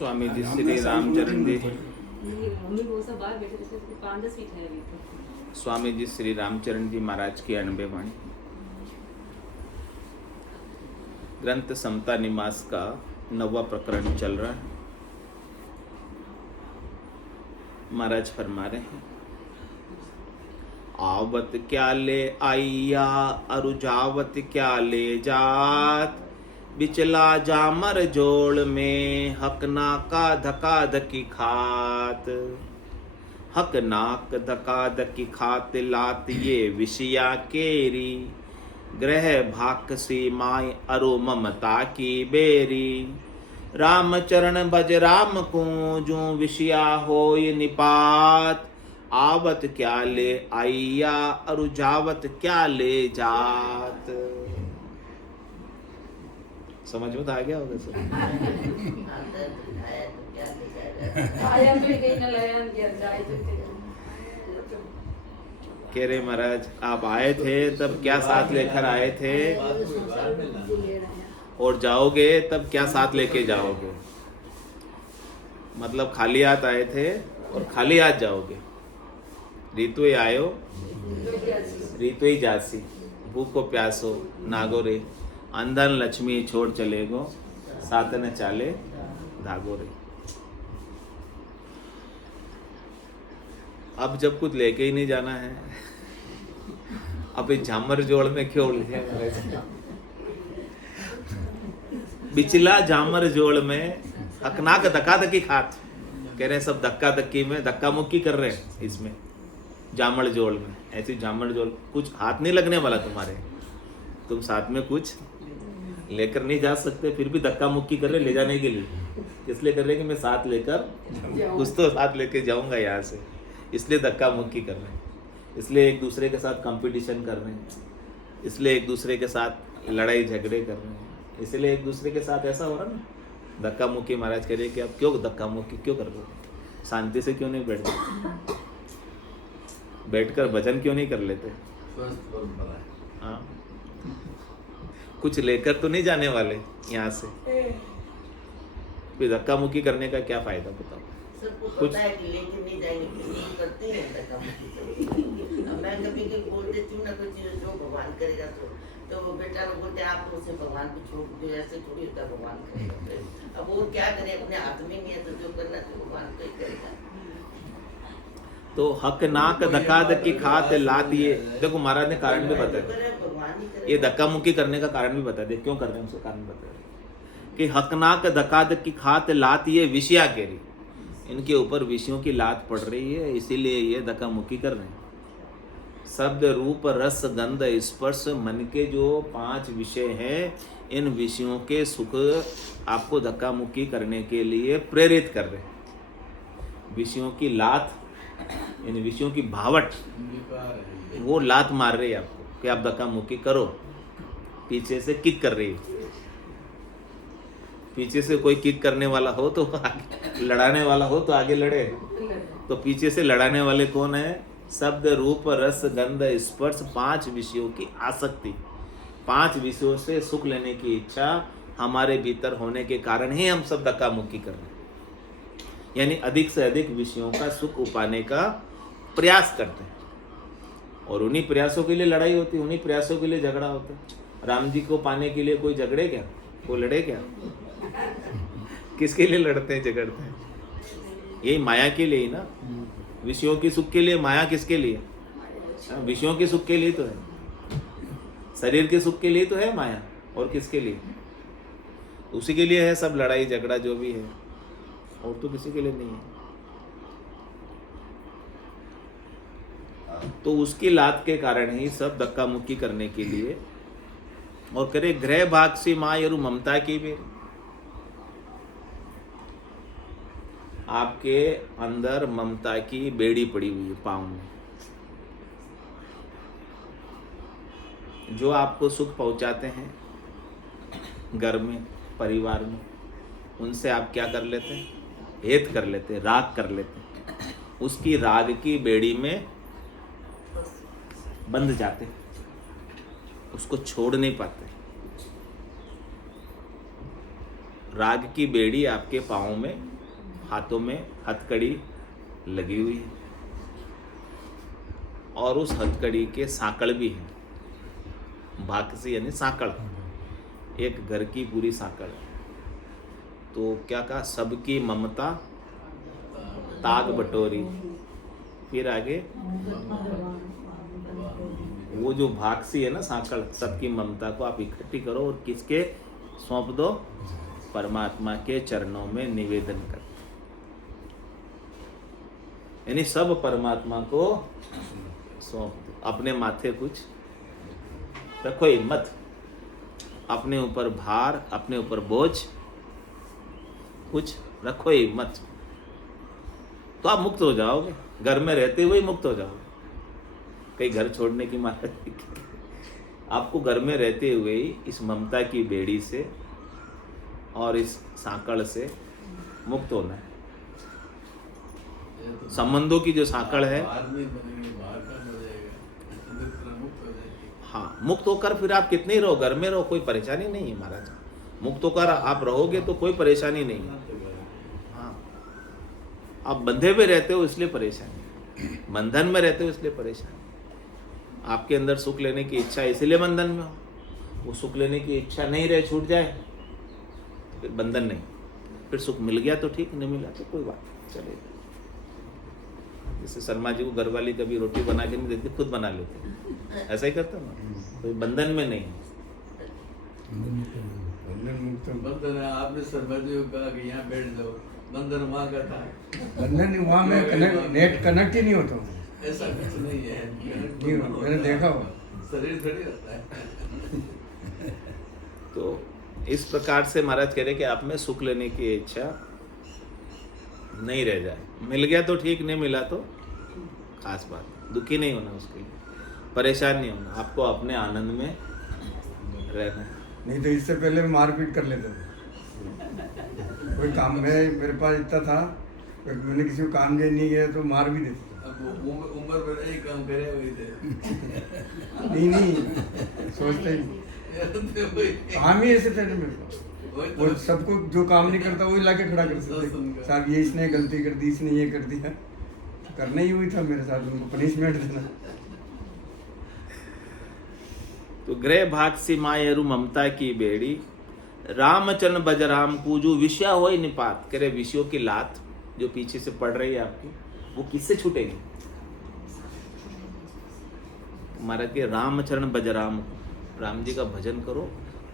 स्वामी जी श्री रामचरण जी, स्वामी जी श्री रामचरण जी महाराज की 90 वाणी। ग्रंथ समता निवास का 9वां प्रकरण चल रहा है। महाराज फरमा रहे हैं, आवत क्या ले आइया अरु जावत क्या ले जात, बिचला जामर जोड़ में हक नाका धका धकी खात। हक नाक धका धकी खात लात ये विषया केरी, ग्रह भाक सी माय अरु ममता की बेरी। राम चरण भज राम को जो विषया होय निपात, आवत क्या ले आइया अरु जावत क्या ले जात। समझ में तो आ गया होगा सब। कह रहे महाराज आप आए थे तब क्या साथ लेकर आए थे, और जाओगे तब क्या साथ लेके जाओगे। मतलब खाली हाथ आए थे और खाली हाथ जाओगे। रीतु ही आयो रीतु ही जासी, भूखो प्यासो नागो रे, अंधन लक्ष्मी छोड़ चले गो, साथ न चाले धागो रे। अब जब कुछ लेके ही नहीं जाना है, अब इस झामर जोड़ में क्यों उलझे। बिचला झामर जोड़ में हकनाक धक्का धक्की खात। कह रहे हैं सब धक्का धक्की में धक्का मुक्की कर रहे हैं इसमें जामड़ जोड़ में। ऐसी जामड़ जोड़ कुछ हाथ नहीं लगने वाला तुम्हारे, तुम साथ में कुछ लेकर नहीं जा सकते, फिर भी धक्का मुक्की कर रहे ले जाने के लिए। इसलिए कर रहे कि मैं साथ लेकर कुछ तो साथ लेके जाऊंगा यहाँ से, इसलिए धक्का मुक्की कर रहे हैं। इसलिए एक दूसरे के साथ कंपटीशन कर रहे हैं, इसलिए एक दूसरे के साथ लड़ाई झगड़े कर रहे हैं, इसलिए एक दूसरे के साथ ऐसा हो रहा ना धक्का मुक्की। महाराज कह रहे कि आप क्यों धक्का मुक्की क्यों कर रहे हो, शांति से क्यों नहीं बैठते, बैठकर भजन क्यों नहीं कर लेते। हाँ, कुछ लेकर तो नहीं जाने वाले यहाँ से, फिर धक्का मुक्की करने का क्या फायदा बताओ। कुछ लेके नहीं जाएंगे करते हैं धक्का मुक्की। मैं कभी बोल देती हूँ ना कोई चीज जो भगवान करेगा तो वो बेटा लोग बोलते हैं आप उसे भगवान को छोड़ दो, ऐसे थोड़ी होता भगवान करेगा। अब वो क्या करे, अपने हाथ में नहीं है, तो जो करना तो भगवान को ही करेगा। तो हक नाक धक्का धक्की खात लात, ये देखो महाराज ने कारण भी बताया, ये धक्का मुक्की करने का कारण भी बता दे क्यों कर रहे हैं, उसका कारण बता दे कि हक नाक धक्का धक्की खात लात ये विषया केरी, इनके ऊपर विषयों की लात पड़ रही है, इसीलिए ये धक्का मुक्की कर रहे हैं। शब्द रूप रस गंध स्पर्श मन के जो 5 विषय हैं, इन विषयों के सुख आपको धक्का मुक्की करने के लिए प्रेरित कर रहे हैं। विषयों की लात, इन विषयों की भावट, वो लात मार रही है आपको कि आप धक्का मुक्की करो। पीछे से किक कर रही है, पीछे से कोई किक करने वाला हो तो आगे, लड़ाने वाला हो तो आगे लड़े। तो पीछे से लड़ाने वाले कौन है? शब्द रूप रस गंध स्पर्श 5 विषयों की आसक्ति, 5 विषयों से सुख लेने की इच्छा हमारे भीतर होने के कारण ही हम सब धक्का मुक्की कर रहे हैं। यानी अधिक से अधिक विषयों का सुख पाने का प्रयास करते हैं, और उन्हीं प्रयासों के लिए लड़ाई होती है, उन्हीं प्रयासों के लिए झगड़ा होता है। राम जी को पाने के लिए कोई झगड़े क्या, कोई लड़े क्या? किसके लिए लड़ते हैं झगड़ते हैं? यही माया के लिए ही ना। विषयों की सुख के लिए माया किसके लिए? विषयों के सुख के लिए तो है, शरीर के सुख के लिए तो है माया, और किसके लिए? उसी के लिए है सब लड़ाई झगड़ा जो भी है, और तो किसी के लिए नहीं है। तो उसकी लात के कारण ही सब धक्का मुक्की करने के लिए, और करे ग्रह भाग सी माँ यरु ममता की भी, आपके अंदर ममता की बेड़ी पड़ी हुई है पाँव में। जो आपको सुख पहुंचाते हैं घर में, परिवार में, उनसे आप क्या कर लेते हैं? हेत कर लेते हैं, राग कर लेते हैं। उसकी राग की बेड़ी में बंध जाते, उसको छोड़ नहीं पाते। राग की बेड़ी आपके पाँव में, हाथों में हथकड़ी लगी हुई है और उस हथकड़ी के साकड़ भी है। भाकसी यानी साकड़, एक घर की पूरी साकड़ है। तो क्या कहा, सबकी ममता ताग बटोरी। फिर आगे वो जो भाकसी है ना साकड़, सबकी ममता को आप इकट्ठी करो और किसके सौंप दो, परमात्मा के चरणों में निवेदन कर। यानी सब परमात्मा को सौंप दो, अपने माथे कुछ रखो ही मत, अपने ऊपर भार, अपने ऊपर बोझ कुछ रखो ही मत, तो आप मुक्त हो जाओगे। घर में रहते हुए ही मुक्त हो जाओगे। कहीं घर छोड़ने की महाराज, आपको घर में रहते हुए ही इस ममता की बेड़ी से और इस सांकड़ से मुक्त होना है। संबंधों की जो सांकड़ है, हाँ, मुक्त होकर फिर आप कितने ही रहो, घर में रहो, कोई परेशानी नहीं है महाराज। मुक्त होकर आप रहोगे तो कोई परेशानी नहीं है। हाँ, आप बंधे में रहते हो इसलिए परेशानी, बंधन में रहते हो इसलिए परेशानी। आपके अंदर सुख लेने की इच्छा इसलिए बंधन में हो, वो सुख लेने की इच्छा नहीं रहे, छूट जाए, फिर बंधन नहीं। फिर सुख मिल गया तो ठीक, नहीं मिला तो कोई बात नहीं, चलेगा। जैसे शर्मा जी को घरवाली कभी रोटी बना के नहीं देती, खुद बना लेते, ऐसा ही करता ना, कोई बंधन में नहीं। बंधन आपने शर्मा जी को कहा कि यहाँ बैठ जाओ, बंधन वहाँ का था, बंधन वहाँ में नेट कनेक्ट ही नहीं होता। ऐसा कुछ नहीं है, नहीं, मैंने देखा हुआ। शरीर थोड़ी होता है। तो इस प्रकार से महाराज कह रहे कि आप में सुख लेने की इच्छा नहीं रह जाए। मिल गया तो ठीक, नहीं मिला तो खास बात, दुखी नहीं होना, उसके लिए परेशान नहीं होना, आपको अपने आनंद में रहना है। नहीं तो इससे पहले मारपीट कर लेते थे। कोई काम में मेरे पास इतना था, मैंने किसी को काम दे नहीं गया तो मार भी देते। अब उम्र में यही काम करे हुए थे। नहीं सोचते ही काम ही ऐसे थे मेरे पास। और सबको जो काम नहीं करता वही लाके खड़ा कर सकते। साहब ये इसने गलती कर दी, इसने ये कर दिया, तो करना ही हुई था मेरे साथ, उनको पनिशमेंट देना। तो गृह भाग से मायरु ममता की बेड़ी, रामचरण बजराम पूजू विषया हो निपात। कह रहे विषयों की लात जो पीछे से पड़ रही है आपकी, वो किससे छूटेगी? महाराज के रामचरण बजराम, राम जी का भजन करो,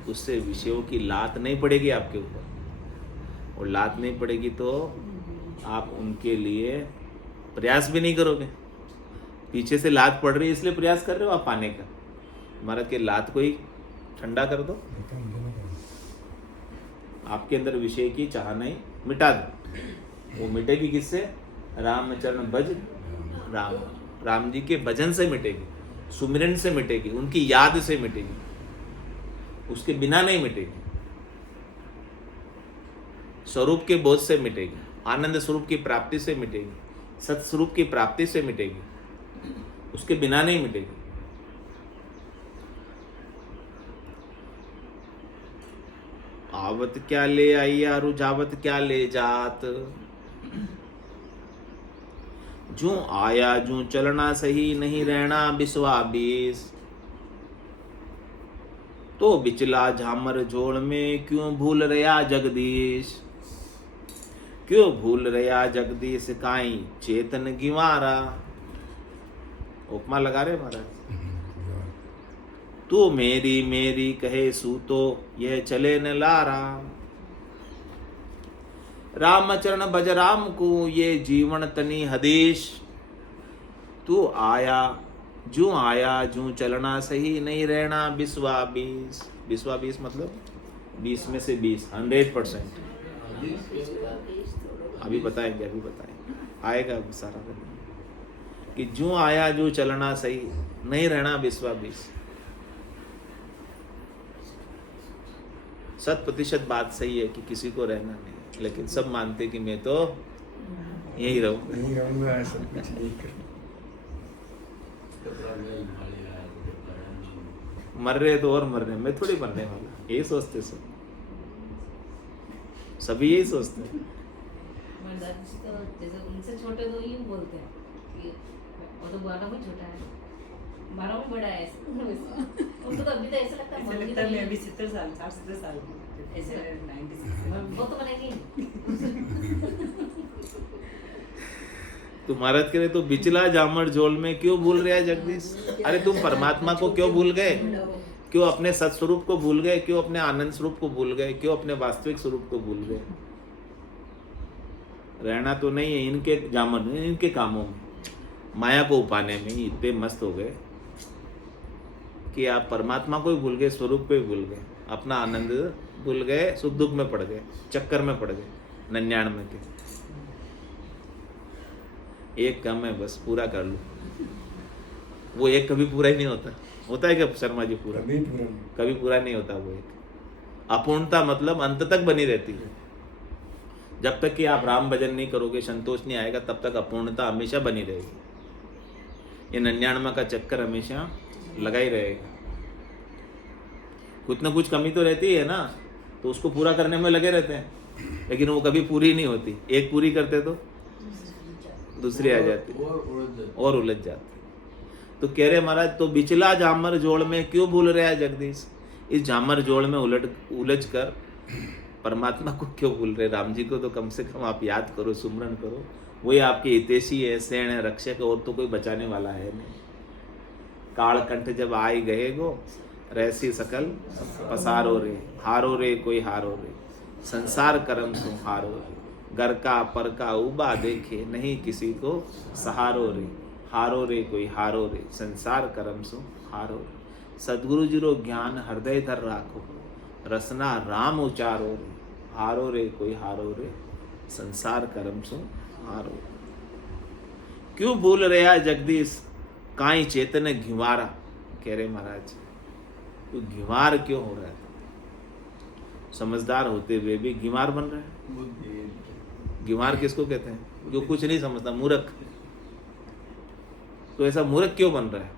उससे विषयों की लात नहीं पड़ेगी आपके ऊपर। और लात नहीं पड़ेगी तो आप उनके लिए प्रयास भी नहीं करोगे। पीछे से लात पड़ रही है इसलिए प्रयास कर रहे हो आप पाने का। महाराज के लात को ही ठंडा कर दो, आपके अंदर विषय की चाह नहीं मिटा दो। वो मिटेगी किससे? रामचरण भज राम, राम जी के भजन से मिटेगी, सुमिरन से मिटेगी, उनकी याद से मिटेगी, उसके बिना नहीं मिटेगी। स्वरूप के बोध से मिटेगी, आनंद स्वरूप की प्राप्ति से मिटेगी, सत्स्वरूप की प्राप्ति से मिटेगी, उसके बिना नहीं मिटेगी। आवत क्या ले आइया रुझावत क्या ले जात, जूं आया जूं चलना सही नहीं रहना बिस्वा बीस। तो बिचला झामर झोल में क्यों भूल रया जगदीश, क्यों भूल रया जगदीश काई चेतन गिवारा। उपमा लगा रहे महाराज। तू मेरी मेरी कहे सूतो यह चले न लारा, रामचरण भज राम को ये जीवन तनी हदीश। तू आया जूं चलना सही नहीं रहना बिस्वा बीस। बिस्वा बीस मतलब 20 में से 20, 100%। अभी बताएंगे आएगा सारा कि जूं आया जूं चलना सही नहीं रहना बिस्वा बीस। 100% बात सही है कि किसी को रहना नहीं, लेकिन सब मानते कि मैं तो यही रहूंगा, ऐसा कुछ नहीं करना। मर रहे तो और मर रहे, मैं थोड़ी मरने वाला, यही सोचते सब। सभी यही सोचते हैं। हमारे दादाजी तो जैसे उनसे छोटे तो यूं बोलते हैं कि वो तो 12 में छोटा है, 12 में बड़ा है ऐसे। उनको तो अभी तो ऐसा लगता है ऐसा मम्मी लगता तो है मैं ये- अभी 70 साल 60-70 साल की हूँ। ऐसे 96 वो तो बनेगी। तू महाराज करे तो बिचला जामर झोल में क्यों भूल रहा है जगदीश? अरे तुम परमात्मा को क्यों भूल गए? क्यों अपने सत्स्वरूप को भूल गए? क्यों अपने आनंद स्वरूप को भूल गए? क्यों अपने वास्तविक स्वरूप को भूल गए? रहना तो नहीं है इनके जामर में, इनके कामों में, माया को उपाने में ही इतने मस्त हो गए कि आप परमात्मा को ही भूल गए, स्वरूप को ही भूल गए, अपना आनंद भूल गए, सुख दुख में पड़ गए, चक्कर में पड़ गए 99 के। एक कम है बस, पूरा कर लूं। वो एक कभी पूरा ही नहीं होता। होता है क्या शर्मा जी पूरा? कभी पूरा नहीं। कभी पूरा नहीं होता वो एक। अपूर्णता मतलब अंत तक बनी रहती है। जब तक कि आप राम भजन नहीं करोगे, संतोष नहीं आएगा, तब तक अपूर्णता हमेशा बनी रहेगी। ये 99 का चक्कर हमेशा लगा ही रहेगा। कुछ ना कुछ कमी तो रहती है ना, तो उसको पूरा करने में लगे रहते हैं, लेकिन वो कभी पूरी नहीं होती। एक पूरी करते तो दूसरी आ जाती और उलझ जाती। तो कह रहे महाराज, तो बिचला जामर जोड़ में क्यों भूल रहा है जगदीश? इस जामर जोड़ में उलझ कर परमात्मा को क्यों भूल रहे? राम जी को तो कम से कम आप याद करो, सुमरन करो। वही आपके हितैषी है, सेण है, रक्षक है, और तो कोई बचाने वाला है नहीं। काल कंठ जब आई गए गो, रहसी सकल पसारो रे, हारो रे कोई हारो रे, संसार करम सो हारो रे, घर का पर का उबा देखे, नहीं किसी को सहारो रे, हारो रे कोई हारो रे, संसार करम सो हारो रे। सदगुरु जी रो ज्ञान हृदय धर राखो, रसना राम उचारो रे, हारो रे कोई हारो रे, संसार करम सो हारो रे। क्यों भूल रहा जगदीश काई चेतन घिवारा? कह रहे महाराज, तो घिवार क्यों हो रहा है? समझदार होते हुए भी घिवार बन रहा है। घिवार किसको कहते हैं? जो कुछ नहीं समझता, मूर्ख। तो ऐसा मूर्ख क्यों बन रहा है?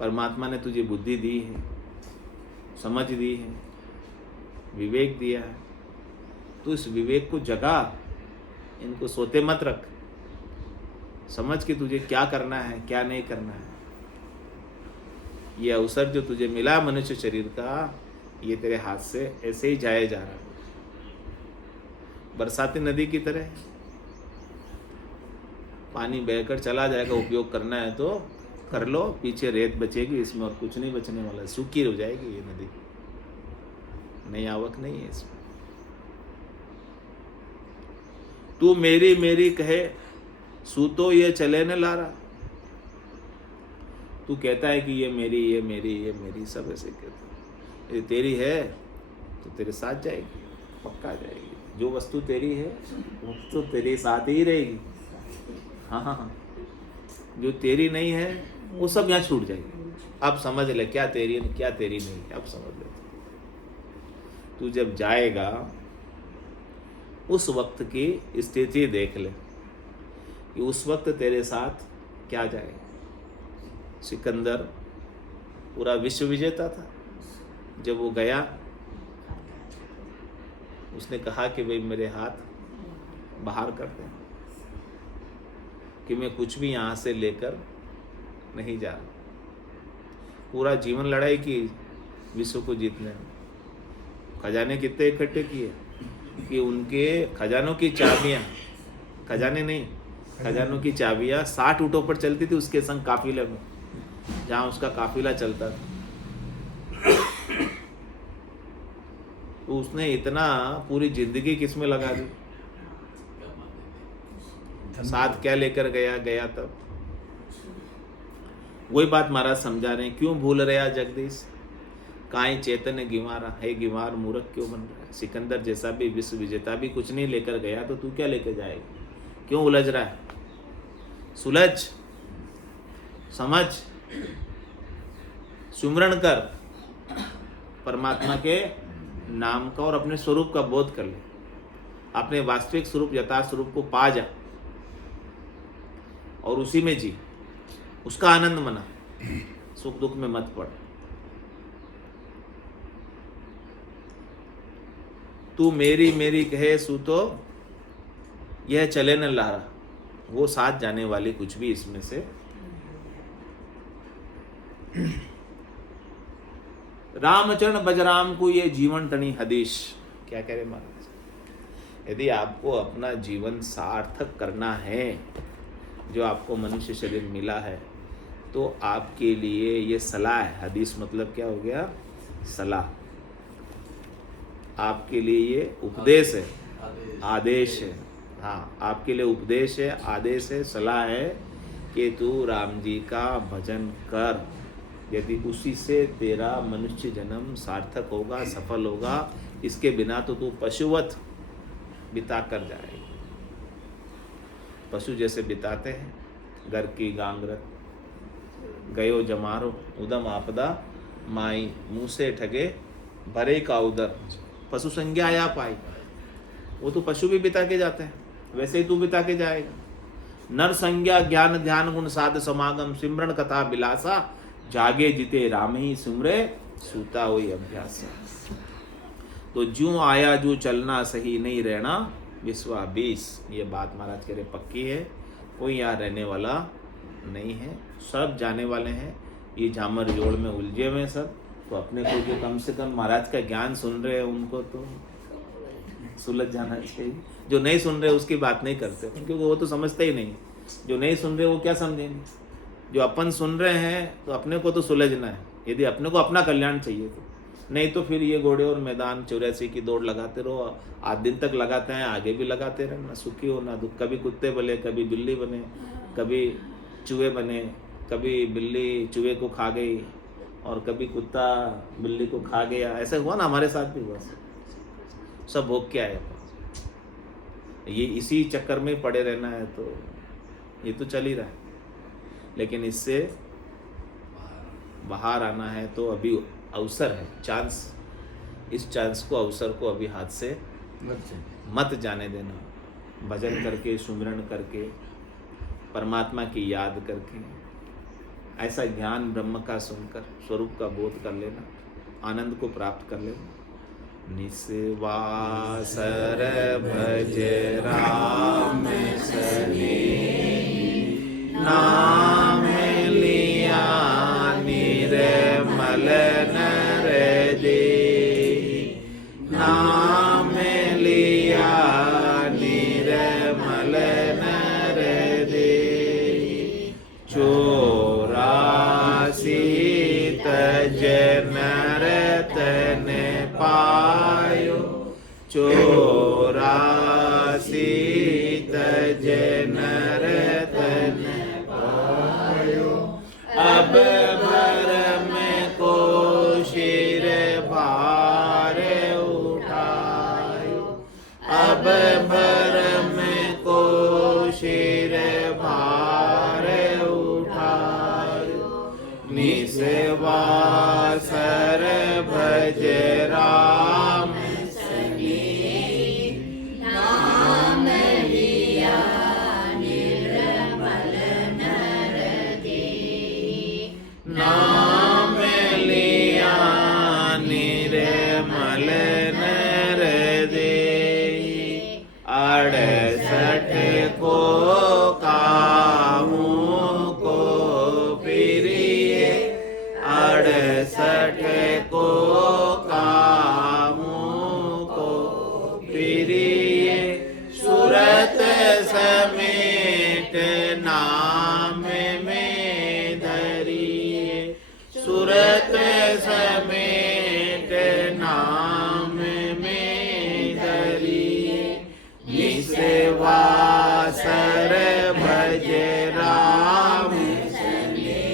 परमात्मा ने तुझे बुद्धि दी है, समझ दी है, विवेक दिया है, तो इस विवेक को जगा, इनको सोते मत रख। समझ के तुझे क्या करना है, क्या नहीं करना है। ये अवसर जो तुझे मिला मनुष्य शरीर का, ये तेरे हाथ से ऐसे ही जाया जा रहा है, बरसाती नदी की तरह। पानी बहकर चला जाएगा, उपयोग करना है तो कर लो, पीछे रेत बचेगी, इसमें और कुछ नहीं बचने वाला, सूखी हो जाएगी ये नदी, नई आवक नहीं है इसमें। तू मेरी मेरी कहे, सूतो ये चले न लारा। तू कहता है कि ये मेरी, ये मेरी, ये मेरी, सब ऐसे कहते हैं। ये तेरी है तो तेरे साथ जाएगी, पक्का जाएगी। जो वस्तु तेरी है वो तो तेरे साथ ही रहेगी। हाँ हाँ हाँ, जो तेरी नहीं है वो सब यहाँ छूट जाएगी। अब समझ ले क्या तेरी है, क्या तेरी नहीं है, अब समझ ले। तू जब जाएगा उस वक्त की स्थिति देख ले कि उस वक्त तेरे साथ क्या जाएगा। सिकंदर पूरा विश्व विजेता था, जब वो गया उसने कहा कि भाई मेरे हाथ बाहर कर दे, कि मैं कुछ भी यहाँ से लेकर नहीं जा रहा। पूरा जीवन लड़ाई की विश्व को जीतने में। खजाने कितने इकट्ठे किए कि उनके खजानों की चाबियाँ, खजाने नहीं, खजानों की चाबियाँ 60 ऊँटों पर चलती थी उसके संग काफिले में, जहाँ उसका काफिला चलता था। तो उसने इतना पूरी जिंदगी किसमें लगा दी, साथ क्या लेकर गया तब। वही बात महाराज समझा रहे हैं, क्यों भूल रहे जगदीश काई चेतन गिवारा है। गिवार मूर्ख क्यों बन रहा है? सिकंदर जैसा भी विश्व विजेता भी कुछ नहीं लेकर गया तो तू क्या लेकर जाएगा? क्यों उलझ रहा है? सुलझ, समझ, सुमरण कर परमात्मा के नाम का और अपने स्वरूप का बोध कर ले। अपने वास्तविक स्वरूप, यथार्थ स्वरूप को पा जा और उसी में जी, उसका आनंद मना, सुख दुख में मत पड़। तू मेरी मेरी कहे सू तो यह चले न लारा, वो साथ जाने वाली कुछ भी इसमें से। रामचरण बजराम को ये जीवन तणी हदीश। क्या कह रहे महाराज, यदि आपको अपना जीवन सार्थक करना है, जो आपको मनुष्य शरीर मिला है, तो आपके लिए ये सलाह है। हदीस मतलब क्या हो गया, सलाह। आपके लिए ये उपदेश है, आदेश है। हाँ, आपके लिए उपदेश है, आदेश है, सलाह है कि तू राम जी का भजन कर। यदि उसी से तेरा मनुष्य जन्म सार्थक होगा, सफल होगा, इसके बिना तो तू पशुवत बिता कर जाएगा। पशु जैसे बिताते हैं, घर की गांगरत गयो जमारो उदम आपदा माई, मुँह से ठगे भरे का उदर, पशु संज्ञा या पाई। वो तो पशु भी बिता के जाते हैं, वैसे ही तू बिता के जाएगा। नर संज्ञा ज्ञान ध्यान गुण साध समागम, सिमरन कथा बिलासा, जागे जिते राम ही सिमरे, सूता हुई अभ्यास। तो ज्यों आया जो चलना सही नहीं रहना, विश्वा 20। ये बात महाराज कह रहे पक्की है, कोई यहाँ रहने वाला नहीं है, सब जाने वाले हैं। ये झामर जोड़ में उलझे हुए सब, तो अपने को जो कम से कम महाराज का ज्ञान सुन रहे हैं उनको तो सुलझ जाना चाहिए। जो नहीं सुन रहे उसकी बात नहीं करते, क्योंकि वो तो समझते ही नहीं। जो नहीं सुन रहे वो क्या समझेंगे। जो अपन सुन रहे हैं तो अपने को तो सुलझना है, यदि अपने को अपना कल्याण चाहिए तो। नहीं तो फिर ये घोड़े और मैदान 84 की दौड़ लगाते रहो, 8 दिन तक लगाते हैं, आगे भी लगाते रहे, ना सुखी हो ना दुख। कभी कुत्ते बने, कभी बिल्ली बने, कभी चूहे बने, कभी बिल्ली चूहे को खा गई और कभी कुत्ता बिल्ली को खा गया। ऐसा हुआ ना, हमारे साथ भी हुआ। सब भोग के आए। ये इसी चक्कर में पड़े रहना है तो ये तो चल ही रहा है, लेकिन इससे बाहर आना है तो अभी अवसर है, चांस। इस चांस को, अवसर को अभी हाथ से मत जाने देना। भजन करके, सुमिरन करके, परमात्मा की याद करके, ऐसा ज्ञान ब्रह्म का सुनकर स्वरूप का बोध कर लेना, आनंद को प्राप्त कर लेना। निस्वासर भज राम सने, नाम लिया निर्मल नर दे, नाम लिया निर्मल नर दे। 84 तज नरतन पायो, 84 तज नरतन पायो। अब भरम को शिर भार उठायो, अब भरम को शिर भार उठायो। निस्वासर भज राम सने, नाम लिया निर्मल नर दे, नाम लिया निर्मल नर दे। 68 को कामों को प्रिय, 68 को कामों को प्रिय। सूरत समेत नाम में धरिए, सूरत समेत नाम में धरिए। निस्वासर भज राम सने,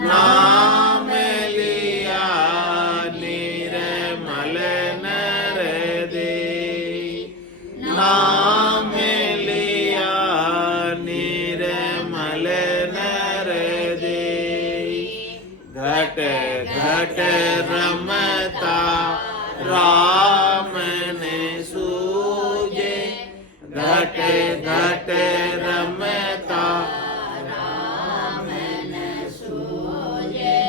नाम लिया निर्मल नर दे, नाम लिया निर्मल नर दे। घट घट रमता राम ने सूझे, घट घट रमता राम ने सूझे।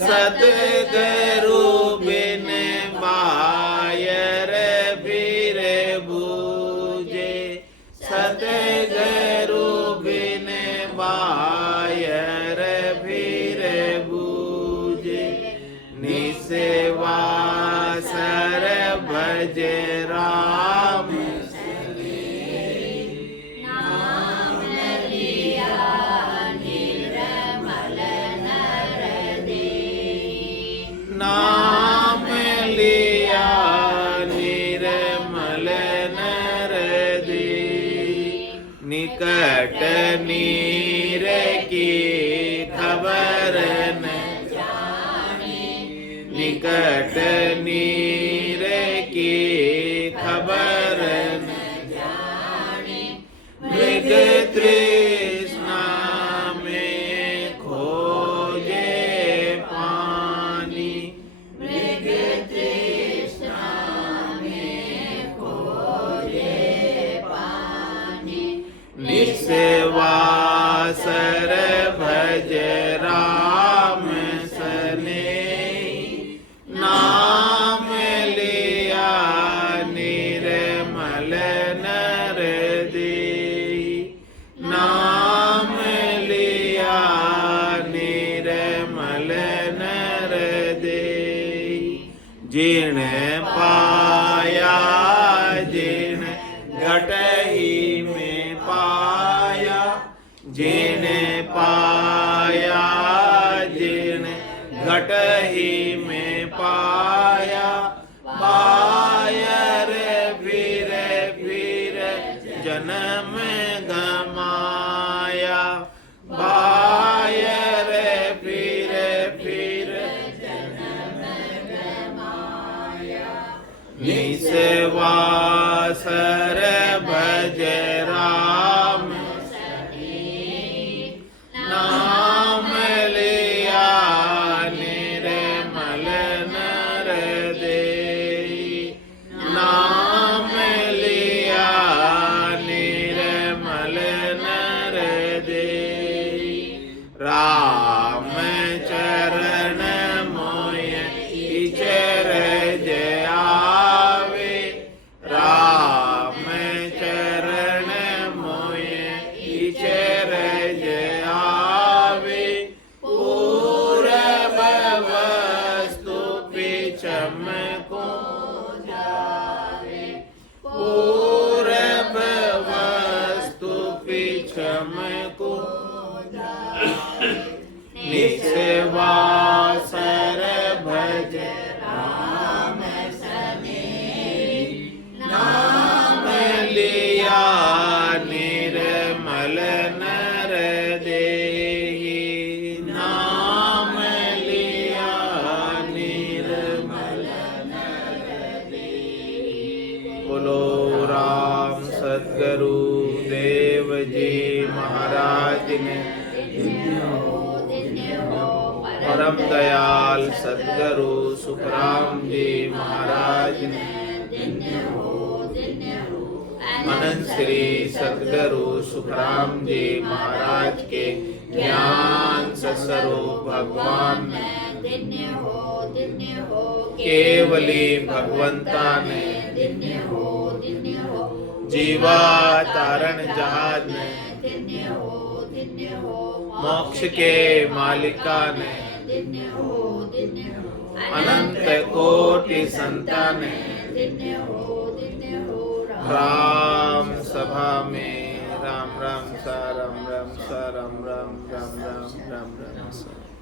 सतगुरु बिन बायर सतगुरु बिन बायर फिर बूझे निसेवासर भज राम नाम लिया निर्मल नर दे नाम लिया निर्मल नर दे निकट नीर की खबर न निकट नीर की खबर न मृग तृष्णा में खोजे पानी मृग तृष्णा में खोजे पानी निस्वासर भज राम सने नाम लिया निर्मल नर दे नाम लिया निर्मल नर दे जिन पाया जिन घटही में पाया जिन पाया जिन घटही में पाया पायर फिर जन्म गमाया बायर फिर जन्म गमाया निस्वासर भज राम नाम लिया निर्मल नर दे नाम लिया निर्मल नर दे राम चरण मोय इचर जयावे राम चरण मोय इचर जयावे पूरब वस्तु पिछम को जावे पूरब वस्तु पिछम को निस्वासर भज राम सने नाम लिया निर्मल नर दे नाम लिया निर्मल नर दे बोलो राम सद्गुरु देव जी महाराज ने परम दयाल सद्गुरु सुखराम जी महाराज ने अनंत श्री सद्गुरु सुखराम जी महाराज के ज्ञान स्वरूप भगवान ने केवली भगवंता ने जीवा तारण जहाज ने मोक्ष के मालिका ने अनंत कोटि संतान राम सभा में राम राम सा राम राम सा राम राम राम राम राम राम सा